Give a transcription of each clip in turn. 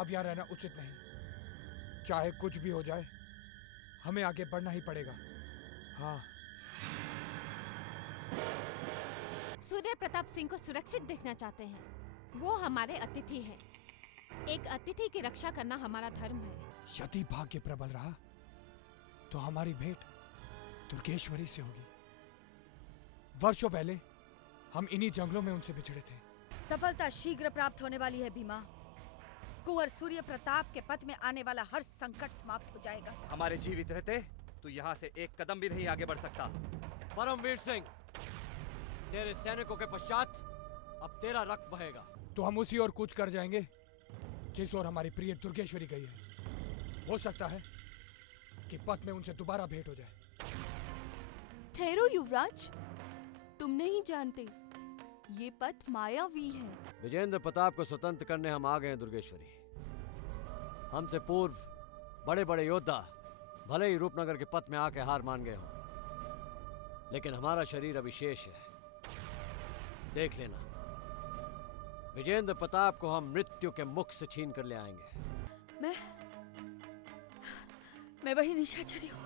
अब यहाँ रहना उचित नहीं। चाहे कुछ भी हो जाए, हमें आगे बढ़ना ही पड़ेगा। हाँ। सूर्य प्रताप सिंह को सुरक्षित देखना चाहते हैं। वो हमारे अतिथि हैं। एक अतिथि की रक्षा करना हमारा धर्म है। यदि भाग्य प्रबल रहा तो हमारी भेंट दुर्गेश्वरी से होगी। वर्षों पहले हम इन्हीं जंगलों में उनसे बिछड़े थे। सफलता शीघ्र प्राप्त होने वाली है भीमा। कुंवर सूर्य प्रताप के पथ में आने वाला हर संकट समाप्त हो जाएगा। हमारे जीवित रहते तू यहाँ से एक कदम भी नहीं आगे बढ़ सकता। परमवीर सिंह, तेरे सैनिकों के पश्चात अब तेरा रक्त बहेगा। तो हम उसी ओर कूच कर जाएंगे जिस ओर हमारी प्रिय दुर्गेश्वरी गई है। हो सकता है कि पथ में उनसे दोबारा भेंट हो जाए। ठहरो युवराज, तुम नहीं जानते ये पथ मायावी है। विजेंद्र प्रताप को स्वतंत्र करने हम आ गए हैं दुर्गेश्वरी। हमसे पूर्व बड़े बड़े योद्धा भले ही रूपनगर के पथ में आके हार मान गए हों, लेकिन हमारा शरीर अभी शेष है। देख लेना, विजेंद्र प्रताप को हम मृत्यु के मुख से छीन कर ले आएंगे। मैं वही निशाचरी हूँ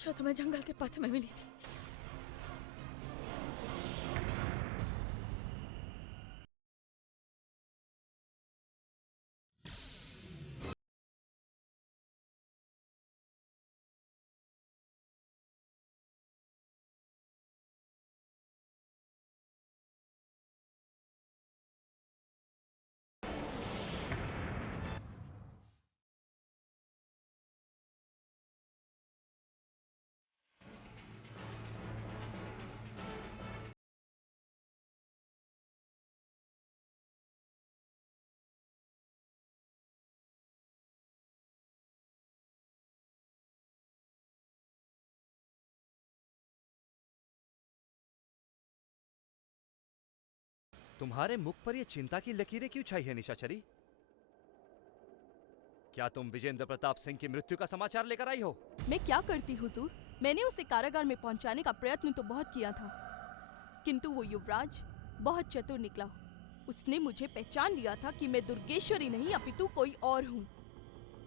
जो तुम्हें जंगल के पथ में मिली थी। तुम्हारे मुख पर ये चिंता की लकीरें क्यों छाई है निशाचरी? क्या तुम विजेंद्र प्रताप सिंह की मृत्यु का समाचार लेकर आई हो? मैं क्या करती हुजूर, मैंने उसे कारागार में पहुंचाने का प्रयत्न तो बहुत किया था, किंतु वो युवराज बहुत चतुर निकला। उसने मुझे पहचान लिया था कि मैं दुर्गेश्वरी नहीं अपितु कोई और हूँ।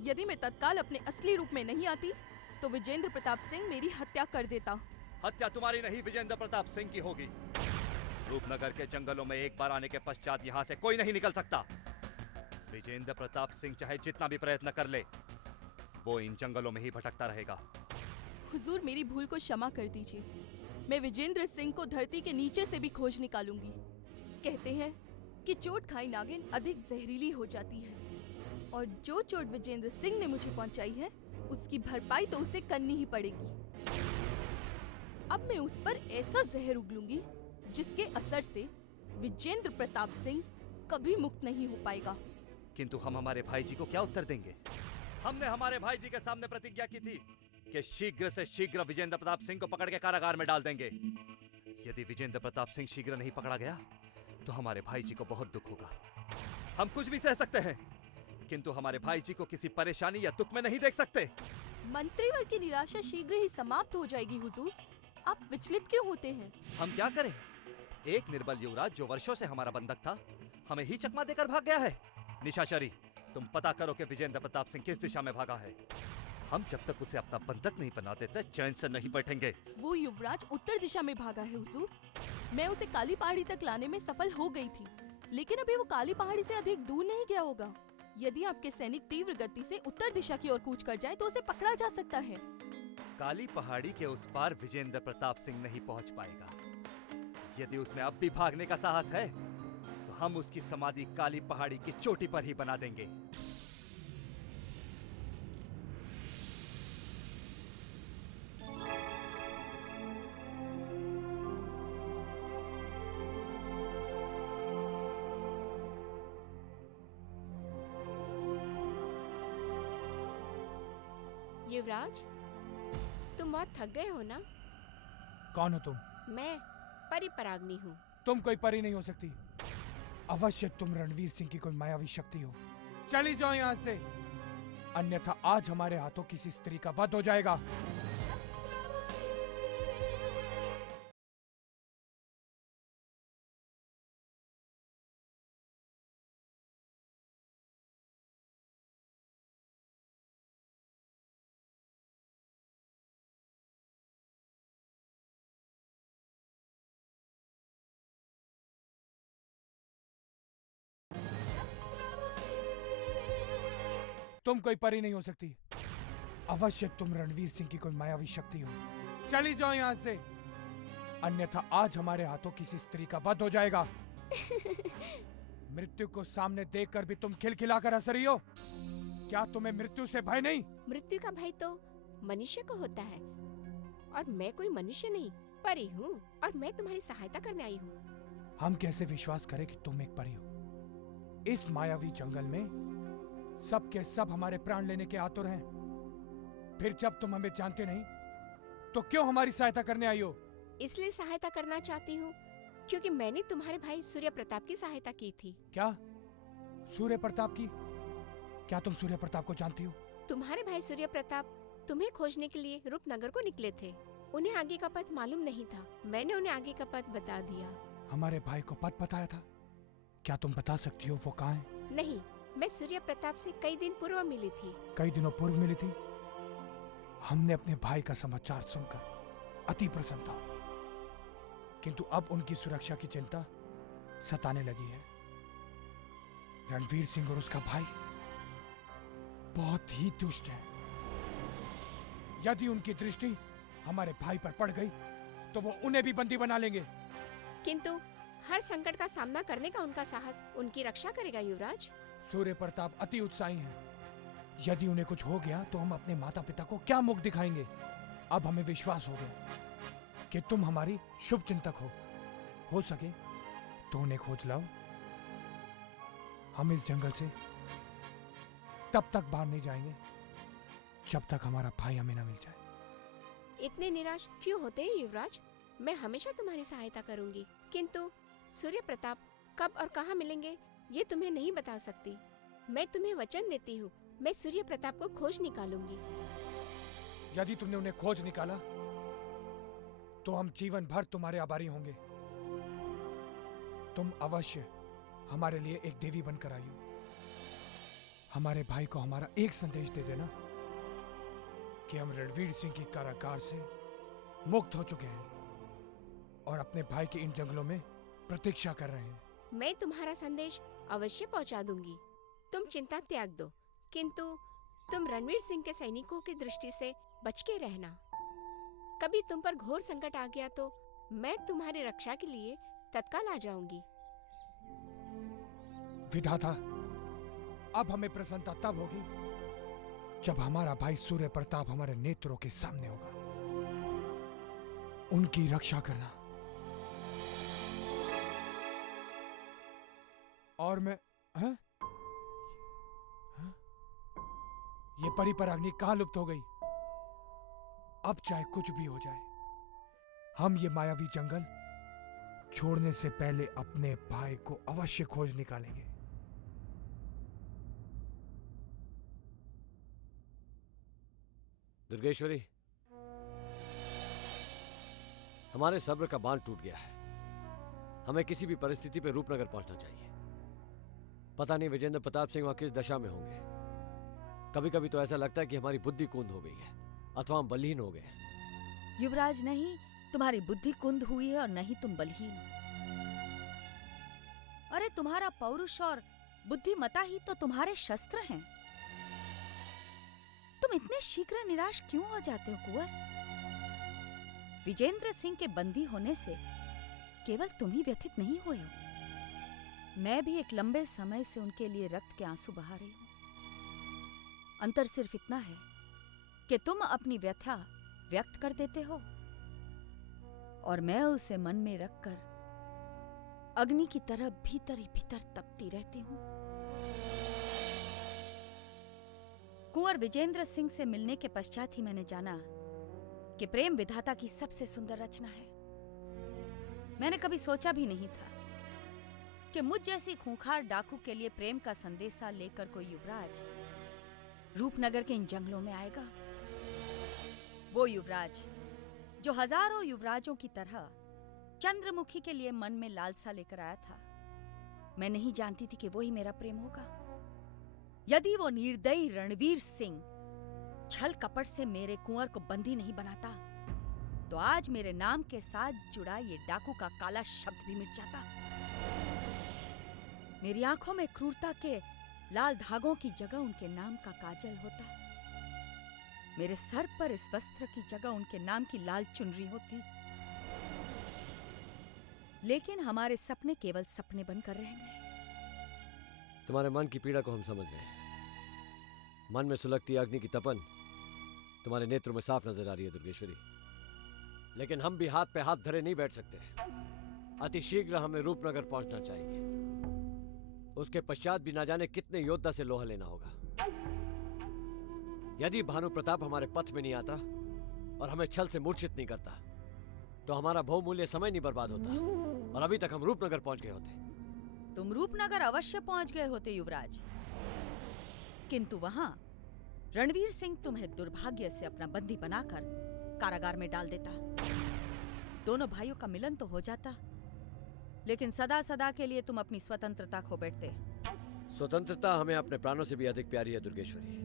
यदि मैं तत्काल अपने असली रूप में नहीं आती तो विजेंद्र प्रताप सिंह मेरी हत्या कर देता। हत्या तुम्हारी नहीं, विजेंद्र प्रताप सिंह की होगी। रूपनगर के जंगलों में एक बार आने के पश्चात यहाँ से कोई नहीं निकल सकता। विजेंद्र प्रताप सिंह चाहे जितना भी प्रयत्न कर ले, वो इन जंगलों में ही भटकता रहेगा। हुजूर, मेरी भूल को क्षमा कर दीजिए। मैं विजेंद्र सिंह को धरती के नीचे से भी खोज निकालूंगी। कहते हैं कि चोट खाई नागिन अधिक जहरीली हो जाती है, और जो चोट विजेंद्र सिंह ने मुझे पहुंचाई है उसकी भरपाई तो उसे करनी ही पड़ेगी। अब मैं उस पर ऐसा जहर उगलूंगी जिसके असर से विजेंद्र प्रताप सिंह कभी मुक्त नहीं हो पाएगा। किंतु हम हमारे भाई जी को क्या उत्तर देंगे? हमने हमारे भाई जी के सामने प्रतिज्ञा की थी कि शीघ्र से शीघ्र विजेंद्र प्रताप सिंह को पकड़ के कारागार में डाल देंगे। यदि विजेंद्र प्रताप सिंह शीघ्र नहीं पकड़ा गया तो हमारे भाई जी को बहुत दुख होगा। हम कुछ भी सह सकते हैं, किंतु हमारे भाई जी को किसी परेशानी या दुख में नहीं देख सकते। मंत्रीवर की निराशा शीघ्र ही समाप्त हो जाएगी हुजूर। आप विचलित क्यों होते हैं? हम क्या करें? एक निर्बल युवराज जो वर्षों से हमारा बंधक था, हमें ही चकमा देकर भाग गया है। निशाचरी, तुम पता करो कि विजेंद्र प्रताप सिंह किस दिशा में भागा है। हम जब तक उसे अपना बंधक नहीं बना देते चैन से नहीं बैठेंगे। वो युवराज उत्तर दिशा में भागा है हुजूर। मैं उसे काली पहाड़ी तक लाने में सफल हो गई थी, लेकिन अभी वो काली पहाड़ी से अधिक दूर नहीं गया होगा। यदि आपके सैनिक तीव्र गति से उत्तर दिशा की ओर कूच कर जाए तो उसे पकड़ा जा सकता है। काली पहाड़ी के उस पार विजेंद्र प्रताप सिंह नहीं पहुंच पाएगा। यदि उसमें अब भी भागने का साहस है तो हम उसकी समाधि काली पहाड़ी की चोटी पर ही बना देंगे। युवराज, तुम बहुत थक गए हो ना? कौन हो तुम? मैं परिपराग्नि हूँ। तुम कोई परी नहीं हो सकती। अवश्य तुम रणवीर सिंह की कोई मायावी शक्ति हो। चली जाओ यहाँ से, अन्यथा आज हमारे हाथों किसी स्त्री का वध हो जाएगा। तुम कोई परी नहीं हो सकती। अवश्य तुम रणवीर सिंह की कोई मायावी शक्ति हो। चली जाओ यहाँ से, अन्यथा आज हमारे हाथों किसी स्त्री का वध हो जाएगा। मृत्यु को सामने देखकर भी तुम खिलखिलाकर हंस रही हो। क्या तुम्हें मृत्यु से भय नहीं? मृत्यु का भय तो मनुष्य को होता है, और मैं कोई मनुष्य नहीं, परी हूँ, और मैं तुम्हारी सहायता करने आई हूँ। हम कैसे विश्वास करें कि तुम एक परी हो? इस मायावी जंगल में सब के सब हमारे प्राण लेने के आतुर हैं। फिर जब तुम हमें जानते नहीं तो क्यों हमारी सहायता करने आई हो? इसलिए सहायता करना चाहती हूँ क्योंकि मैंने तुम्हारे भाई सूर्य प्रताप की सहायता की थी। क्या? सूर्य प्रताप की? क्या तुम सूर्य प्रताप को जानती हो? तुम्हारे भाई सूर्य प्रताप तुम्हें खोजने के लिए रूपनगर को निकले थे। उन्हें आगे का पथ मालूम नहीं था, मैंने उन्हें आगे का पथ बता दिया। हमारे भाई को पथ बताया था? क्या तुम बता सकती हो वो कहाँ है? नहीं, मैं सूर्य प्रताप से कई दिन पूर्व मिली थी। कई दिनों पूर्व मिली थी? हमने अपने भाई का समाचार सुनकर अति प्रसन्न था, किंतु अब उनकी सुरक्षा की चिंता सताने लगी है। रणवीर सिंह और उसका भाई बहुत ही दुष्ट है। यदि उनकी दृष्टि हमारे भाई पर पड़ गई तो वो उन्हें भी बंदी बना लेंगे। किंतु हर संकट का सामना करने का उनका साहस उनकी रक्षा करेगा युवराज। सूर्य प्रताप अति उत्साही हैं। यदि उन्हें कुछ हो गया तो हम अपने माता पिता को क्या मुख दिखाएंगे? अब हमें विश्वास हो गया कि तुम हमारी शुभ चिंतक हो सके तो उन्हें खोज लाओ। हम इस जंगल से तब तक बाहर नहीं जाएंगे जब तक हमारा भाई हमें न मिल जाए। इतने निराश क्यों होते हैं युवराज? मैं हमेशा तुम्हारी सहायता करूंगी, किंतु सूर्य प्रताप कब और कहाँ मिलेंगे ये तुम्हें नहीं बता सकती। मैं तुम्हें वचन देती हूँ, मैं सूर्य प्रताप को खोज निकालूंगी। यदि तुमने उन्हें खोज निकाला तो हम जीवन भर तुम्हारे आभारी होंगे। तुम अवश्य हमारे लिए एक देवी बनकर आई हो। हमारे भाई को हमारा एक संदेश दे देना कि हम रणवीर सिंह की कारागार से मुक्त हो चुके हैं और अपने भाई के इन जंगलों में प्रतीक्षा कर रहे हैं। मैं तुम्हारा संदेश अवश्य पहुंचा दूंगी। तुम चिंता त्याग दो, किंतु तुम रणवीर सिंह के सैनिकों की दृष्टि से बच के रहना। कभी तुम पर घोर संकट आ गया तो मैं तुम्हारी रक्षा के लिए तत्काल आ जाऊंगी। विधाता, अब हमें प्रसन्नता तब होगी जब हमारा भाई सूर्य प्रताप हमारे नेत्रों के सामने होगा। उनकी रक्षा करना। और मैं हाँ? हाँ? ये परी परागनी कहां लुप्त हो गई? अब चाहे कुछ भी हो जाए, हम ये मायावी जंगल छोड़ने से पहले अपने भाई को अवश्य खोज निकालेंगे। दुर्गेश्वरी, हमारे सब्र का बांध टूट गया है। हमें किसी भी परिस्थिति पे रूपनगर पहुंचना चाहिए। पता नहीं विजेंद्र प्रताप सिंह वहां किस दशा में होंगे। कभी कभी तो ऐसा लगता है कि हमारी बुद्धि कुंद हो गई है अथवा हम बलहीन हो गए हैं। युवराज, नहीं तुम्हारी बुद्धि कुंद हुई है और नहीं तुम बलहीन हो। अरे तुम्हारा पौरुष और बुद्धिमता ही तो तुम्हारे शस्त्र हैं। तुम इतने शीघ्र निराश क्यों हो जाते हो कुंवर? विजेंद्र सिंह के बंदी होने से केवल तुम ही व्यथित नहीं हुए हो, मैं भी एक लंबे समय से उनके लिए रक्त के आंसू बहा रही हूं। अंतर सिर्फ इतना है कि तुम अपनी व्यथा व्यक्त कर देते हो और मैं उसे मन में रखकर अग्नि की तरह भीतर ही भीतर तपती रहती हूं। कुंवर विजेंद्र सिंह से मिलने के पश्चात ही मैंने जाना कि प्रेम विधाता की सबसे सुंदर रचना है। मैंने कभी सोचा भी नहीं था कि मुझ जैसी खूंखार डाकू के लिए प्रेम का संदेशा लेकर कोई युवराज रूपनगर के इन जंगलों में आएगा। वो युवराज जो हजारों युवराजों की तरह चंद्रमुखी के लिए मन में लालसा लेकर आया था, मैं नहीं जानती थी कि वो ही मेरा प्रेम होगा। यदि वो निर्दयी रणवीर सिंह छल कपट से मेरे कुंवर को बंदी नहीं बनाता तो आज मेरे नाम के साथ जुड़ा ये डाकू का काला शब्द भी मिट जाता। मेरी आंखों में क्रूरता के लाल धागों की जगह उनके नाम का काजल होता, मेरे सर पर इस वस्त्र की जगह उनके नाम की लाल चुनरी होती। लेकिन हमारे सपने केवल सपने बनकर रह गए। तुम्हारे मन की पीड़ा को हम समझ रहे हैं। मन में सुलगती अग्नि की तपन तुम्हारे नेत्रों में साफ नजर आ रही है दुर्गेश्वरी। लेकिन हम भी हाथ पे हाथ धरे नहीं बैठ सकते। अतिशीघ्र हमें रूपनगर पहुंचना चाहिए। उसके पश्चात भी ना जाने कितने योद्धा से लोहा लेना होगा। यदि भानु प्रताप हमारे पथ में नहीं आता और हमें छल से मूर्छित नहीं करता तो हमारा बहुमूल्य समय नहीं बर्बाद होता और अभी तक हम रूपनगर पहुंच गए होते। तुम रूपनगर अवश्य पहुंच गए होते युवराज, किंतु वहां रणवीर सिंह तुम्हें दुर्भाग्य से अपना बंदी बनाकर कारागार में डाल देता। दोनों भाइयों का मिलन तो हो जाता, लेकिन सदा सदा के लिए तुम अपनी स्वतंत्रता खो बैठते। स्वतंत्रता हमें अपने प्राणों से भी अधिक प्यारी है दुर्गेश्वरी।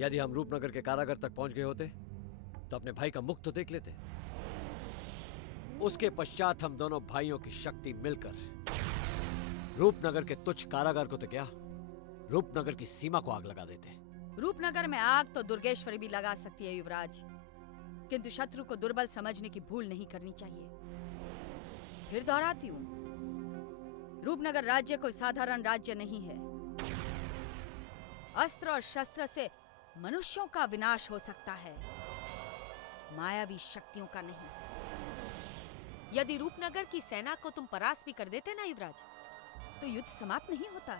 यदि हम रूपनगर के कारागार तक पहुंच गए होते तो अपने भाई का मुख तो देख लेते। उसके पश्चात हम दोनों भाइयों की शक्ति मिलकर रूपनगर के तुच्छ कारागार को तो क्या, रूपनगर की सीमा को आग लगा देते। रूपनगर में आग तो दुर्गेश्वरी भी लगा सकती है युवराज, किंतु शत्रु को दुर्बल समझने की भूल नहीं करनी चाहिए। फिर दोहराती हूं, रूपनगर राज्य कोई साधारण राज्य नहीं है। अस्त्र और शस्त्र से मनुष्यों का विनाश हो सकता है, मायावी शक्तियों का नहीं। यदि रूपनगर की सेना को तुम परास्त भी कर देते ना युवराज, तो युद्ध समाप्त नहीं होता,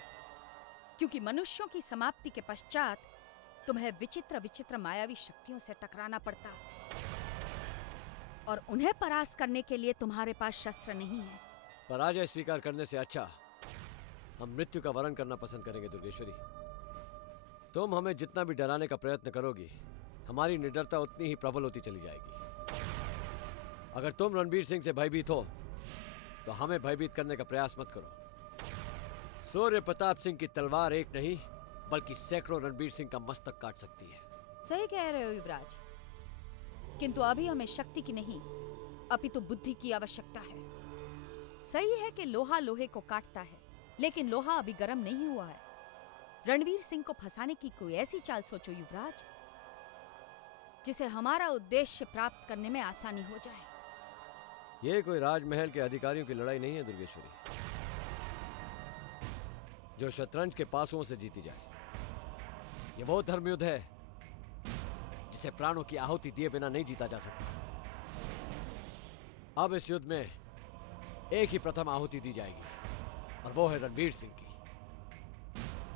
क्योंकि मनुष्यों की समाप्ति के पश्चात तुम्हें विचित्र विचित्र मायावी शक्तियों से टकराना पड़ता, और उन्हें परास्त करने के लिए तुम्हारे पास शस्त्र नहीं है। पराजय स्वीकार करने से अच्छा हम मृत्यु का वरण करना पसंद करेंगे दुर्गेश्वरी। तुम हमें जितना भी डराने का प्रयत्न करोगी, हमारी निडरता उतनी ही प्रबल होती चली जाएगी। अगर तुम रणवीर सिंह से भयभीत हो तो हमें भयभीत करने का प्रयास मत करो। सूर्य प्रताप सिंह की तलवार एक नहीं बल्कि सैकड़ों रणवीर सिंह का मस्तक काट सकती है। सही कह रहे हो युवराज, किंतु अभी हमें शक्ति की नहीं अपितु बुद्धि की आवश्यकता है। सही है कि लोहा लोहे को काटता है, लेकिन लोहा अभी गर्म नहीं हुआ है। रणवीर सिंह को फंसाने की कोई ऐसी चाल सोचो युवराज, जिसे हमारा उद्देश्य प्राप्त करने में आसानी हो जाए। ये कोई राजमहल के अधिकारियों की लड़ाई नहीं है दुर्गेश्वरी, जो शतरंज के पासों से जीती जाए। ये वो धर्मयुद्ध है जिसे प्राणों की आहुति दिए बिना नहीं जीता जा सकता। अब इस युद्ध में एक ही प्रथम आहुति दी जाएगी, और वो है रणवीर सिंह की।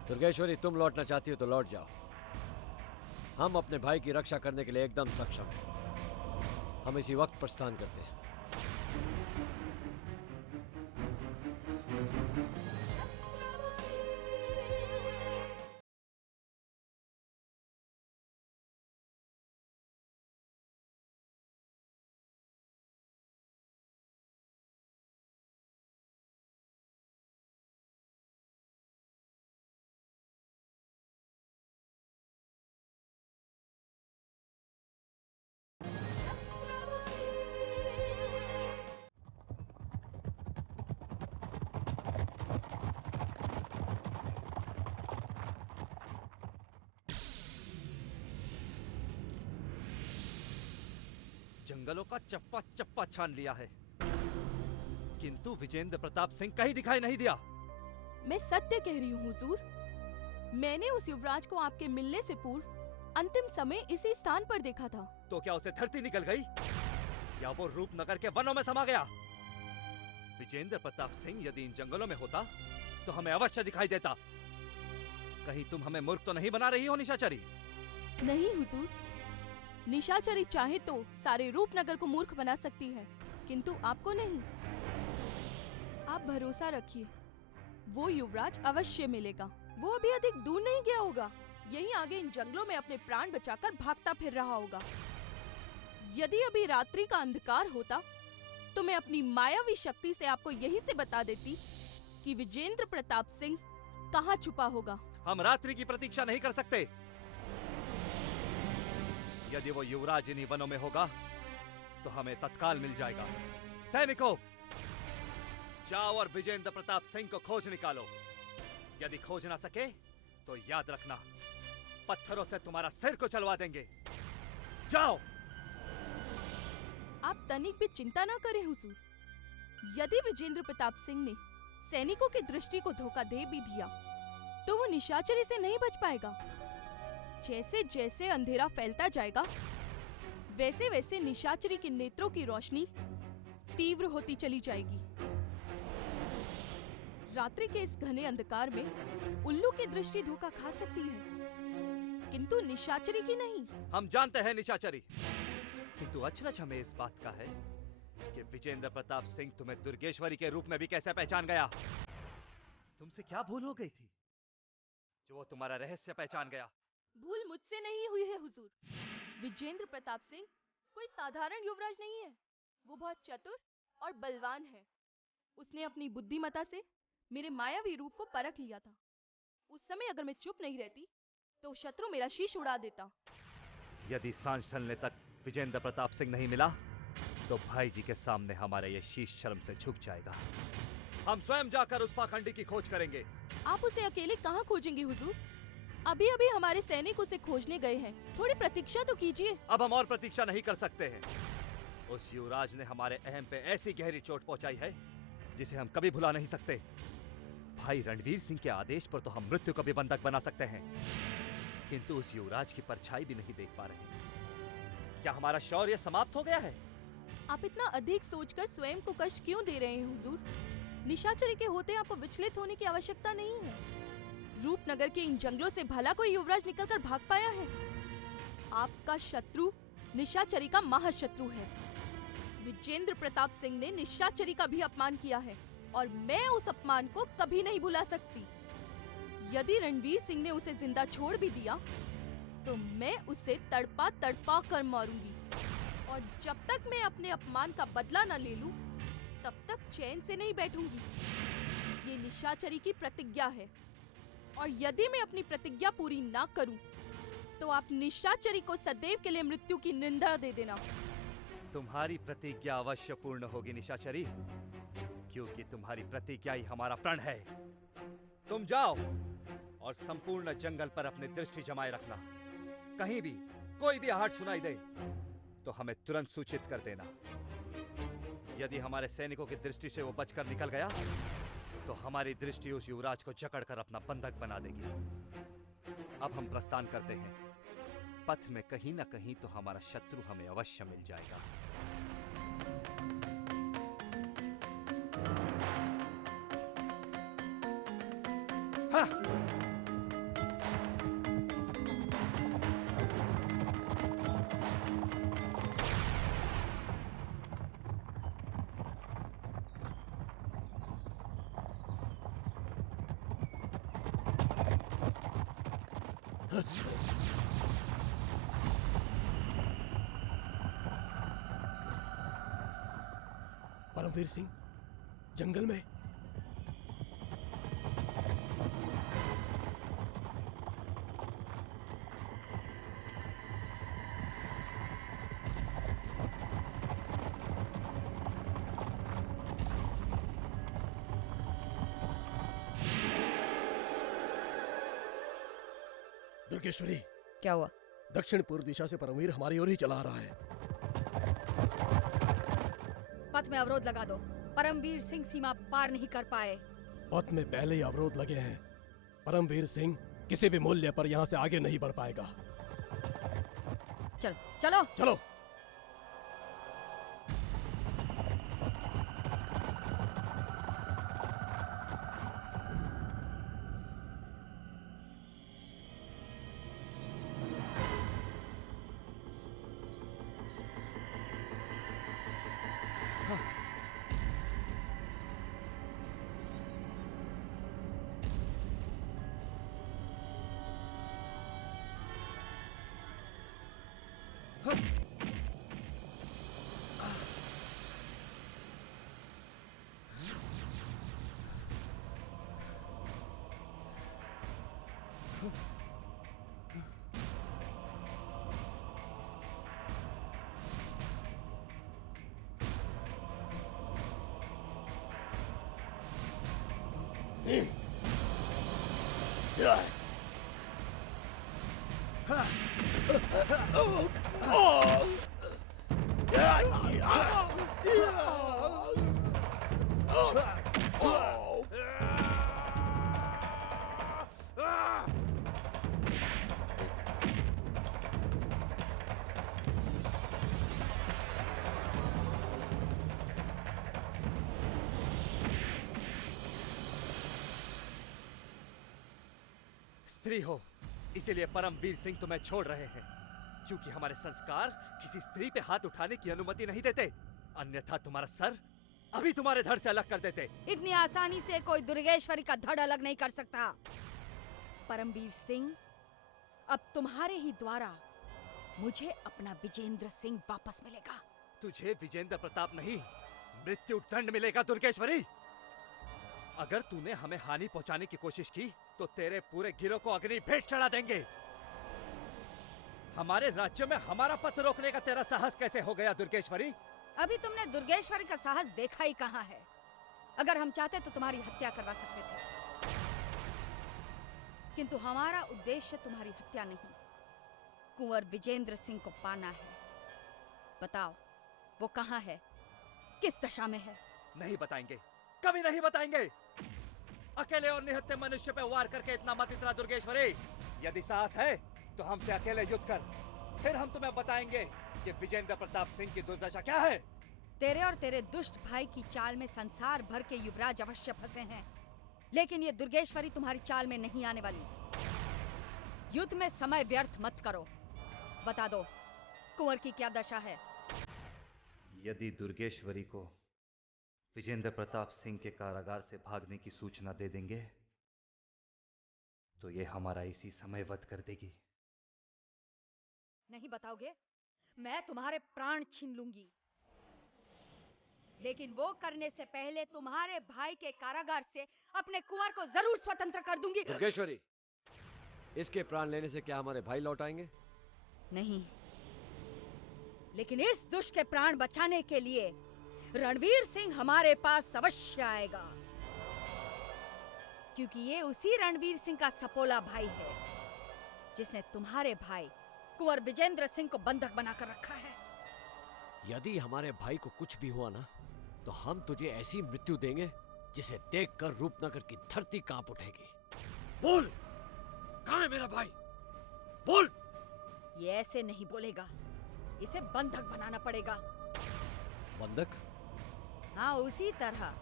दुर्गेश्वरी, तुम लौटना चाहती हो तो लौट जाओ। हम अपने भाई की रक्षा करने के लिए एकदम सक्षम हैं। हम इसी वक्त प्रस्थान करते हैं। जंगलों का चप्पा चप्पा छान लिया है, किंतु विजेंद्र प्रताप सिंह कहीं दिखाई नहीं दिया। मैं सत्य कह रही हूँ हुजूर। मैंने उस युवराज को आपके मिलने से पूर्व अंतिम समय इसी स्थान पर देखा था। तो क्या उसे धरती निकल गई या वो रूपनगर के वनों में समा गया? विजेंद्र प्रताप सिंह यदि इन जंगलों में होता तो हमें अवश्य दिखाई देता। कहीं तुम हमें मूर्ख तो नहीं बना रही हो निशाचरी? नहीं हुजूर, निशाचरी चाहे तो सारे रूपनगर को मूर्ख बना सकती है, किंतु आपको नहीं। आप भरोसा रखिए, वो युवराज अवश्य मिलेगा। वो अभी अधिक दूर नहीं गया होगा, यहीं आगे इन जंगलों में अपने प्राण बचाकर भागता फिर रहा होगा। यदि अभी रात्रि का अंधकार होता तो मैं अपनी मायावी शक्ति से आपको यही से बता देती कि विजेंद्र प्रताप सिंह कहाँ छुपा होगा। हम रात्रि की प्रतीक्षा नहीं कर सकते। यदि वो युवराज इन्हीं वनों में होगा तो हमें तत्काल मिल जाएगा। सैनिकों, जाओ और विजेंद्र प्रताप सिंह को खोज निकालो। यदि खोज ना सके तो याद रखना, पत्थरों से तुम्हारा सिर को चलवा देंगे। जाओ। आप तनिक भी चिंता ना करें हुजूर। यदि विजेंद्र प्रताप सिंह ने सैनिकों की दृष्टि को धोखा दे भी दिया तो वो निशाचरी से नहीं बच पाएगा। जैसे जैसे अंधेरा फैलता जाएगा वैसे वैसे निशाचरी के नेत्रों की रोशनी तीव्र होती चली जाएगी। रात्रि के इस घने अंधकार में उल्लू की दृष्टि धोखा खा सकती है, किंतु निशाचरी की नहीं। हम जानते हैं निशाचरी, किंतु अचरज हमें इस बात का है कि विजेंद्र प्रताप सिंह तुम्हें दुर्गेश्वरी के रूप में भी कैसे पहचान गया। तुमसे क्या भूल हो गई थी जो वो तुम्हारा रहस्य पहचान गया? भूल मुझसे नहीं हुई है हुजूर। विजेंद्र प्रताप सिंह कोई साधारण युवराज नहीं है, वो बहुत चतुर और बलवान है। उसने अपनी बुद्धिमत्ता से मेरे मायावी रूप को परख लिया था। उस समय अगर मैं चुप नहीं रहती तो शत्रु मेरा शीश उड़ा देता। यदि सांझ ढलने तक विजेंद्र प्रताप सिंह नहीं मिला तो भाई जी के सामने हमारा यह शीश शर्म से झुक जाएगा। हम स्वयं जाकर उस पाखंडी की खोज करेंगे। आप उसे अकेले कहाँ खोजेंगे हुजूर? अभी अभी हमारे सैनिक उसे खोजने गए हैं। थोड़ी प्रतीक्षा तो कीजिए। अब हम और प्रतीक्षा नहीं कर सकते हैं। उस युवराज ने हमारे अहम पे ऐसी गहरी चोट पहुंचाई है जिसे हम कभी भुला नहीं सकते। भाई रणवीर सिंह के आदेश पर तो हम मृत्यु को भी बंधक बना सकते हैं, किंतु उस युवराज की परछाई भी नहीं देख पा रहे। क्या हमारा शौर्य समाप्त हो गया है? आप इतना अधिक सोचकर स्वयं को कष्ट क्यों दे रहे हैं हुजूर? निशाचरी के होते आपको विचलित होने की आवश्यकता नहीं है। रूपनगर के इन जंगलों से भला कोई युवराज निकलकर भाग पाया है? आपका शत्रु निशाचरी का महाशत्रु है। विजेंद्र प्रताप सिंह ने निशाचरी का भी अपमान किया है और मैं उस अपमान को कभी नहीं भुला सकती। यदि रणवीर सिंह ने उसे जिंदा छोड़ भी दिया तो मैं उसे तड़पा तड़पा कर मारूंगी, और जब तक मैं अपने अपमान का बदला न ले लूं, तब तक चैन से नहीं बैठूंगी। ये निशाचरी की प्रतिज्ञा है, और यदि मैं अपनी प्रतिज्ञा पूरी ना करूं, तो आप निशाचरी को सदैव के लिए मृत्यु की निंदा दे देना। तुम्हारी प्रतिज्ञा अवश्य पूर्ण होगी निशाचरी, क्योंकि तुम्हारी प्रतिज्ञा ही हमारा प्रण है। तुम जाओ और संपूर्ण जंगल पर अपनी दृष्टि जमाए रखना। कहीं भी कोई भी आहट सुनाई दे तो हमें तुरंत सूचित कर देना। यदि हमारे सैनिकों की दृष्टि से वो बचकर निकल गया तो हमारी दृष्टि उस युवराज को जकड़कर अपना बंधक बना देगी। अब हम प्रस्थान करते हैं। पथ में कहीं न कहीं तो हमारा शत्रु हमें अवश्य मिल जाएगा। हाँ। परमवीर सिंह जंगल में। दुर्गेश्वरी, क्या हुआ? दक्षिण पूर्व दिशा से परमवीर हमारी ओर ही चला आ रहा है। पथ में अवरोध लगा दो। परमवीर सिंह सीमा पार नहीं कर पाए। पथ में पहले ही अवरोध लगे हैं। परमवीर सिंह किसी भी मूल्य पर यहाँ से आगे नहीं बढ़ पाएगा। चलो चलो चलो। स्त्री हो, इसीलिए परमवीर सिंह तुम्हें छोड़ रहे हैं, क्योंकि हमारे संस्कार किसी स्त्री पे हाथ उठाने की अनुमति नहीं देते, अन्यथा तुम्हारा सर अभी तुम्हारे धड़ से अलग कर देते। इतनी आसानी से कोई दुर्गेश्वरी का धड़ अलग नहीं कर सकता। परमवीर सिंह, अब तुम्हारे ही द्वारा मुझे अपना विजेंद्र सिंह वापस मिलेगा। तुझे विजेंद्र प्रताप नहीं, मृत्यु दंड मिलेगा दुर्गेश्वरी। अगर तूने हमें हानि पहुंचाने की कोशिश की तो तेरे पूरे गिरोह को अग्नि भेंट चढ़ा देंगे। हमारे राज्य में हमारा पथ रोकने का तेरा साहस कैसे हो गया दुर्गेश्वरी? अभी तुमने दुर्गेश्वरी का साहस देखा ही कहाँ है। अगर हम चाहते तो तुम्हारी हत्या करवा सकते थे, किंतु हमारा उद्देश्य तुम्हारी हत्या नहीं, कुंवर विजेंद्र सिंह को पाना है। बताओ, वो कहाँ है, किस दशा में है? नहीं बताएंगे, कभी नहीं बताएंगे। अकेले और निहत्थे मनुष्य पे वार करके इतना मत इतना दुर्गेश्वरी। यदि साहस है तो हमसे अकेले युद्ध कर, फिर हम तुम्हें बताएंगे कि विजेंद्र प्रताप सिंह की दुर्दशा क्या है। तेरे और तेरे दुष्ट भाई की चाल में संसार भर के युवराज अवश्य फंसे हैं, लेकिन ये दुर्गेश्वरी तुम्हारी चाल में नहीं आने वाली। युद्ध में समय व्यर्थ मत करो। बता दो, कुंवर की क्या दशा है? यदि दुर्गेश्वरी को विजेंद्र प्रताप सिंह के कारागार से भागने की सूचना दे देंगे तो ये हमारा इसी समय वध कर देगी। नहीं बताओगे? मैं तुम्हारे प्राण छीन लूंगी, लेकिन वो करने से पहले तुम्हारे भाई के कारागार से अपने कुंवर को जरूर स्वतंत्र कर दूंगी। दुर्गेश्वरी, इसके प्राण लेने से क्या हमारे भाई लौट आएंगे? नहीं, लेकिन इस दुष्ट के प्राण बचाने के लिए रणवीर सिंह हमारे पास अवश्य आएगा, क्योंकि ये उसी रणवीर सिंह का सपोला भाई है जिसने तुम्हारे भाई कुंवर विजेंद्र सिंह को बंधक बनाकर रखा है। यदि हमारे भाई को कुछ भी हुआ ना, तो हम तुझे ऐसी मृत्यु देंगे जिसे देखकर रूपनगर की धरती कांप उठेगी। बोल, कहाँ है मेरा भाई? बोल। ये ऐसे नहीं बोलेगा, इसे बंधक बनाना पड़ेगा। बंधक? हाँ, उसी तरह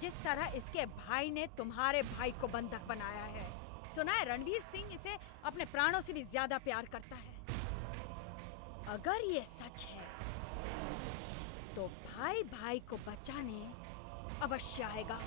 जिस तरह इसके भाई ने तुम्हारे भाई को बंधक बनाया है। सुना है रणवीर सिंह इसे अपने प्राणों से भी ज्यादा प्यार करता है। अगर ये सच है तो भाई भाई को बचाने अवश्य आएगा।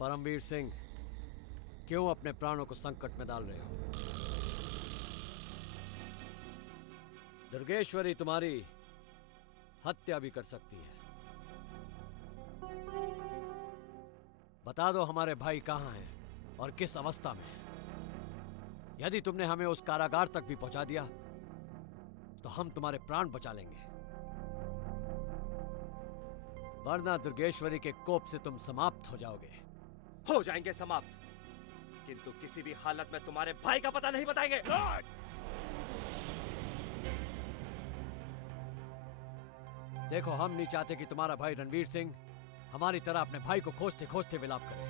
परमवीर सिंह, क्यों अपने प्राणों को संकट में डाल रहे हो? दुर्गेश्वरी तुम्हारी हत्या भी कर सकती है। बता दो हमारे भाई कहाँ हैं और किस अवस्था में हैं। यदि तुमने हमें उस कारागार तक भी पहुंचा दिया तो हम तुम्हारे प्राण बचा लेंगे, वरना दुर्गेश्वरी के कोप से तुम समाप्त हो जाओगे। हो जाएंगे समाप्त, किंतु किसी भी हालत में तुम्हारे भाई का पता नहीं बताएंगे। देखो, हम नहीं चाहते कि तुम्हारा भाई रणवीर सिंह हमारी तरह अपने भाई को खोजते खोजते विलाप करे।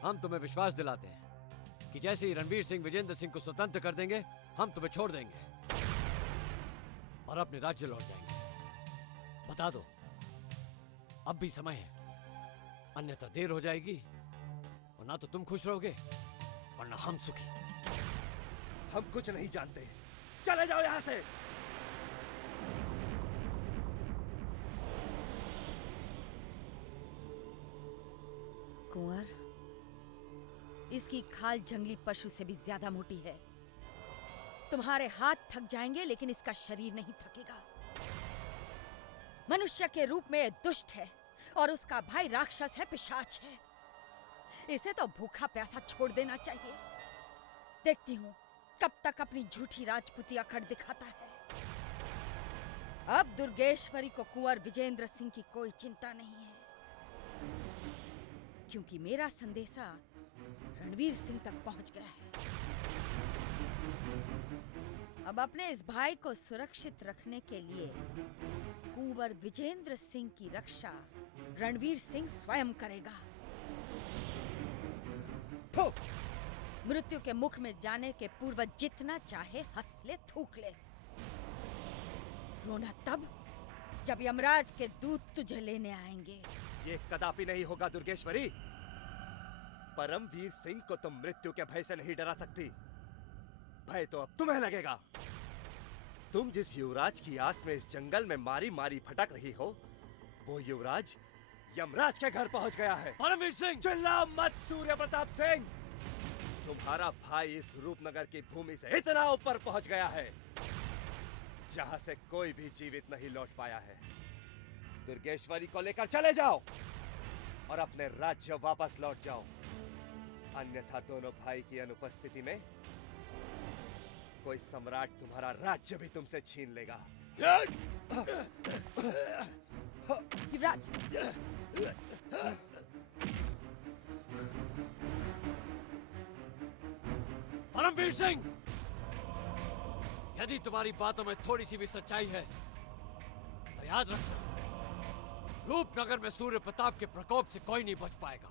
हम तुम्हें विश्वास दिलाते हैं कि जैसे ही रणवीर सिंह विजेंद्र सिंह को स्वतंत्र कर देंगे, हम तुम्हें छोड़ देंगे और अपने राज्य लौट जाएंगे। बता दो, अब भी समय है, अन्यथा देर हो जाएगी और ना तो तुम खुश रहोगे और ना हम सुखी। हम कुछ नहीं जानते, चले जाओ यहां से। कुंवर, इसकी खाल जंगली पशु से भी ज्यादा मोटी है। तुम्हारे हाथ थक जाएंगे लेकिन इसका शरीर नहीं थकेगा। मनुष्य के रूप में ये दुष्ट है और उसका भाई राक्षस है, पिशाच है। इसे तो भूखा प्यासा छोड़ देना चाहिए। देखती हूँ कब तक अपनी झूठी राजपूती अकड़ दिखाता है। अब दुर्गेश्वरी को कुंवर विजेंद्र सिंह की कोई चिंता नहीं है, क्योंकि मेरा संदेशा रणवीर सिंह तक पहुंच गया है। अब अपने इस भाई को सुरक्षित रखने के लिए कुंवर विजेंद्र सिंह की रक्षा रणवीर सिंह स्वयं करेगा। मृत्यु के मुख में जाने के पूर्व जितना चाहे हंस ले, थूक ले। रोना तब जब यमराज के दूत तुझे लेने आएंगे। ये कदापि नहीं होगा दुर्गेश्वरी। परमवीर सिंह को तुम मृत्यु के भय से नहीं डरा सकती। भय तो अब तुम्हें लगेगा। तुम जिस युवराज की आस में इस जंगल में मारी मारी भटक रही हो, वो युवराज यमराज के घर पहुंच गया है। परमवीर सिंह! चिल्ला मत सूर्य प्रताप सिंह। तुम्हारा भाई इस रूपनगर की भूमि से इतना ऊपर पहुंच गया है जहां से कोई भी जीवित नहीं लौट पाया है। दुर्गेश्वरी को लेकर चले जाओ और अपने राज्य वापस लौट जाओ, अन्यथा दोनों भाई की अनुपस्थिति में कोई सम्राट तुम्हारा राज्य भी तुमसे छीन लेगा। युवराज! परमवीर सिंह! यदि तुम्हारी बातों में थोड़ी सी भी सच्चाई है तो याद रखना, रूपनगर में सूर्य प्रताप के प्रकोप से कोई नहीं बच पाएगा।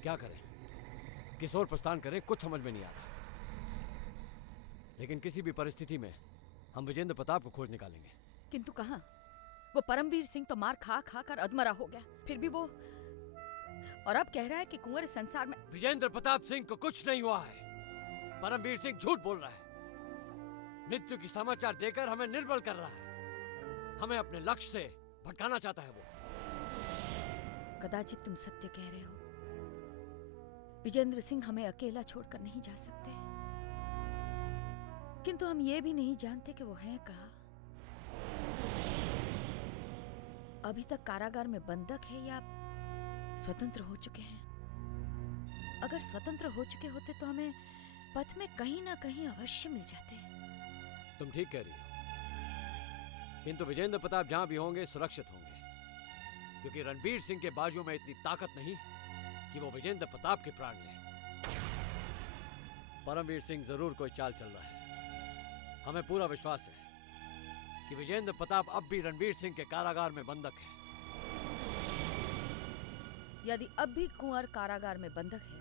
क्या करें, किस ओर प्रस्थान करें, कुछ समझ में नहीं आ रहा। लेकिन किसी भी परिस्थिति में हम विजेंद्र प्रताप को खोज निकालेंगे। किंतु कहाँ? वो परमवीर सिंह तो मार खा खा कर अधमरा हो गया, फिर भी वो, और अब कह रहा है कि कुंवर इस संसार में। विजेंद्र प्रताप सिंह को कुछ नहीं हुआ है। परमवीर सिंह झूठ बोल रहा है। मृत्यु की समाचार देकर हमें निर्बल कर रहा है। हमें अपने लक्ष्य से भटकाना चाहता है वो। कदाचित तुम सत्य कह रहे हो। विजेंद्र सिंह हमें अकेला छोड़कर नहीं जा सकते, किंतु हम ये भी नहीं जानते कि वो हैं कहाँ। अभी तक कारागार में बंधक है या स्वतंत्र हो चुके हैं। अगर स्वतंत्र हो चुके होते तो हमें पथ में कहीं ना कहीं अवश्य मिल जाते। तुम ठीक कह रही हो, किंतु विजेंद्र प्रताप जहां भी होंगे सुरक्षित होंगे, क्योंकि रणवीर सिंह के बाजुओं में इतनी ताकत नहीं कि वो विजेंद्र प्रताप के प्राण ले। परमवीर सिंह जरूर कोई चाल चल रहा है। हमें पूरा विश्वास है कि विजेंद्र प्रताप अब भी रणवीर सिंह के कारागार में बंधक है। यदि अब भी कुंवर कारागार में बंधक है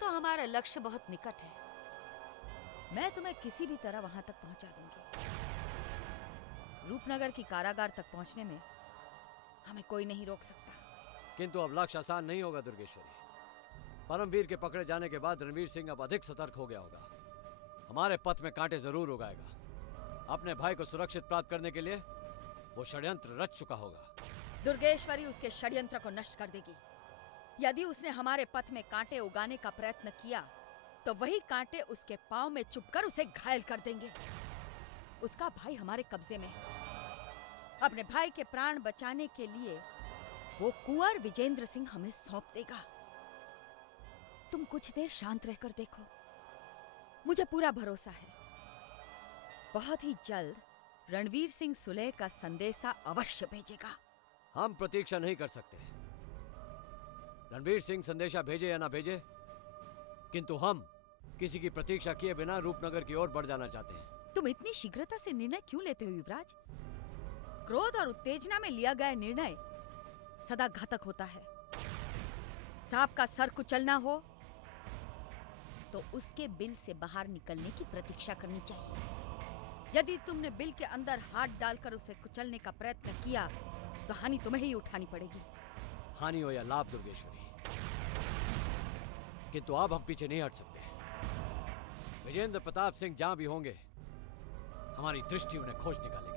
तो हमारा लक्ष्य बहुत निकट है। मैं तुम्हें किसी भी तरह वहां तक पहुंचा दूंगी। रूपनगर की कारागार तक पहुंचने में हमें कोई नहीं रोक सकता। किंतु अब लक्ष्य आसान नहीं होगा दुर्गेश्वरी। परमवीर के पकड़े जाने के बाद रणवीर सिंह अब अधिक सतर्क हो गया होगा। हमारे पथ में कांटे जरूर उगाएगा। अपने भाई को सुरक्षित प्राप्त करने के लिए वो षड्यंत्र रच चुका होगा। दुर्गेश्वरी उसके षड्यंत्र को नष्ट कर देगी। यदि उसने हमारे पथ में कांटे उगाने का प्रयत्न किया तो वही कांटे उसके पांव में चुभकर उसे घायल कर देंगे। उसका भाई हमारे कब्जे में है। अपने भाई के प्राण बचाने के लिए वो कुंवर विजेंद्र सिंह हमें सौंप देगा। तुम कुछ देर शांत रहकर देखो, मुझे पूरा भरोसा है। बहुत ही जल्द रणवीर सिंह सुलेह का संदेशा अवश्य भेजेगा। हम प्रतीक्षा नहीं कर सकते। रणवीर सिंह संदेशा भेजे या ना भेजे, किंतु हम किसी की प्रतीक्षा किए बिना रूपनगर की ओर बढ़ जाना चाहते हैं। तुम इतनी शीघ्रता से निर्णय क्यों लेते हो युवराज? क्रोध और उत्तेजना में लिया गया निर्णय सदा घातक होता है। सांप का सर कुचलना हो तो उसके बिल से बाहर निकलने की प्रतीक्षा करनी चाहिए। यदि तुमने बिल के अंदर हाथ डालकर उसे कुचलने का प्रयत्न किया तो हानि तुम्हें ही उठानी पड़ेगी। हानि हो या लाभ दुर्गेश्वरी, किंतु अब हम पीछे नहीं हट सकते। विजेंद्र प्रताप सिंह जहां भी होंगे हमारी दृष्टि उन्हें खोज निकालेगी।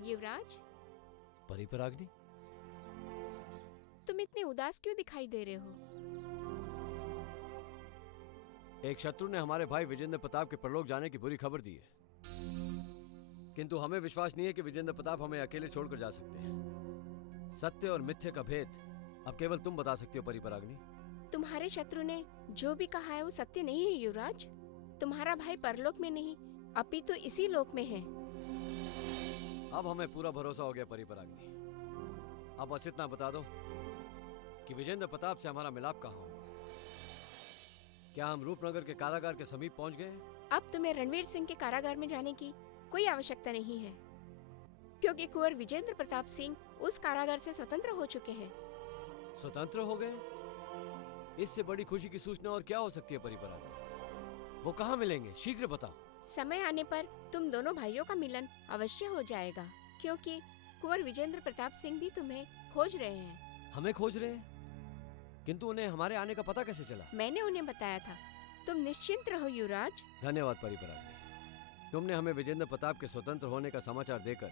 युवराज, परिपराग्नि, तुम इतने उदास क्यों दिखाई दे रहे हो? एक शत्रु ने हमारे भाई विजेंद्र प्रताप के परलोक जाने की बुरी खबर दी है, किंतु हमें विश्वास नहीं है कि विजेंद्र प्रताप हमें अकेले छोड़कर जा सकते हैं। सत्य और मिथ्या का भेद अब केवल तुम बता सकती हो परिपराग्नि। तुम्हारे शत्रु ने जो भी कहा है वो सत्य नहीं है युवराज। तुम्हारा भाई परलोक में नहीं अपितु इसी लोक में है। अब हमें पूरा भरोसा हो गया परिपराग्नि। अब बस इतना बता दो कि विजेंद्र प्रताप से हमारा मिलाप कहाँ होगा। क्या हम रूपनगर के कारागार के समीप पहुंच गए? अब तुम्हें रणवीर सिंह के कारागार में जाने की कोई आवश्यकता नहीं है, क्योंकि कुंवर विजेंद्र प्रताप सिंह उस कारागार से स्वतंत्र हो चुके हैं। स्वतंत्र हो गए? इससे बड़ी खुशी की सूचना और क्या हो सकती है परिपराग्नि? वो कहाँ मिलेंगे? शीघ्र बताओ। समय आने पर तुम दोनों भाइयों का मिलन अवश्य हो जाएगा, क्योंकि कुंवर विजेंद्र प्रताप सिंह भी तुम्हें खोज रहे हैं। हमें खोज रहे हैं? किंतु उन्हें हमारे आने का पता कैसे चला? मैंने उन्हें बताया था। तुम निश्चिंत रहो युवराज। धन्यवाद परिपराग्नि। तुमने हमें विजेंद्र प्रताप के स्वतंत्र होने का समाचार देकर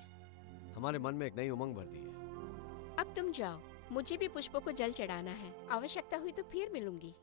हमारे मन में एक नई उमंग भर दी है। अब तुम जाओ, मुझे भी पुष्पों को जल चढ़ाना है। आवश्यकता हुई तो फिर मिलूंगी।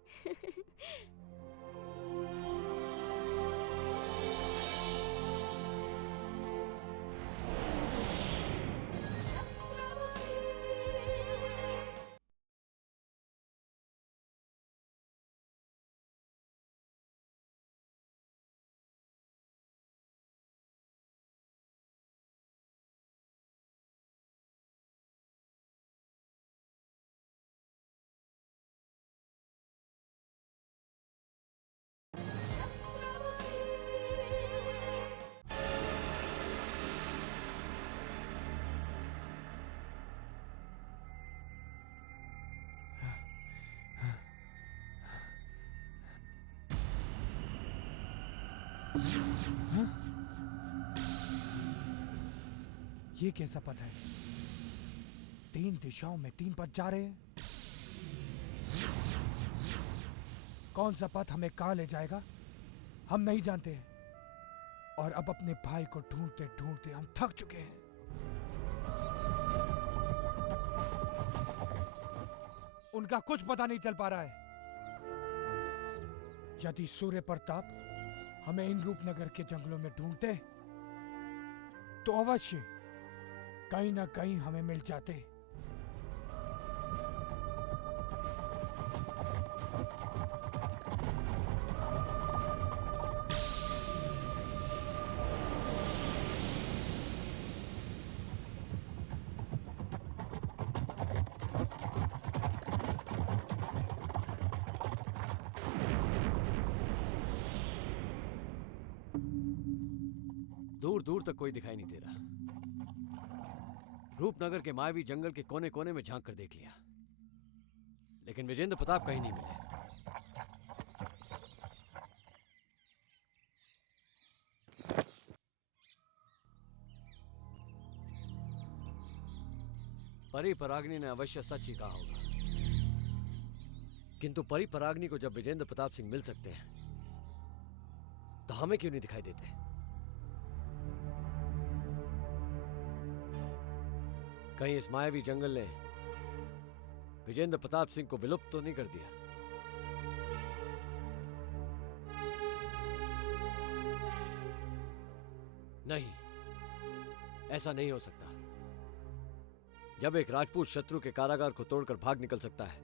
ये कैसा पथ है? 3 दिशाओं में 3 पथ जा रहे हैं। कौन सा पथ हमें कहां ले जाएगा हम नहीं जानते हैं। और अब अपने भाई को ढूंढते ढूंढते हम थक चुके हैं। उनका कुछ पता नहीं चल पा रहा है। यदि सूर्य प्रताप हमें इन रूपनगर के जंगलों में ढूंढते तो अवश्य कहीं ना कहीं हमें मिल जाते। दूर दूर तक कोई दिखाई नहीं दे रहा। रूपनगर के मायावी जंगल के कोने कोने में झांक कर देख लिया, लेकिन विजेंद्र प्रताप कहीं नहीं मिले। परी परागनी ने अवश्य सच ही कहा होगा, किंतु परी परागनी को जब विजेंद्र प्रताप सिंह मिल सकते हैं तो हमें क्यों नहीं दिखाई देते? कहीं इस मायावी जंगल ने विजेंद्र प्रताप सिंह को विलुप्त तो नहीं कर दिया? नहीं, ऐसा नहीं हो सकता। जब एक राजपूत शत्रु के कारागार को तोड़कर भाग निकल सकता है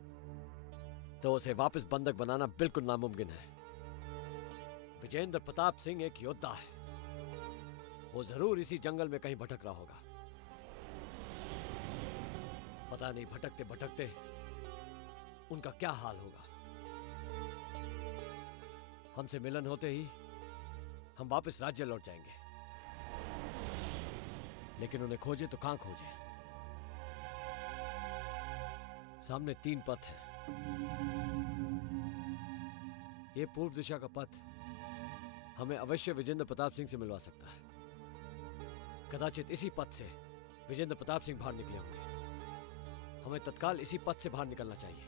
तो उसे वापस बंधक बनाना बिल्कुल नामुमकिन है। विजेंद्र प्रताप सिंह एक योद्धा है, वो जरूर इसी जंगल में कहीं भटक रहा होगा। पता नहीं भटकते भटकते उनका क्या हाल होगा। हमसे मिलन होते ही हम वापस राज्य लौट जाएंगे, लेकिन उन्हें खोजे तो कहां खोजे? सामने 3 पथ हैं। ये पूर्व दिशा का पथ हमें अवश्य विजेंद्र प्रताप सिंह से मिलवा सकता है। कदाचित इसी पथ से विजेंद्र प्रताप सिंह बाहर निकले होंगे। हमें तत्काल इसी पथ से बाहर निकलना चाहिए।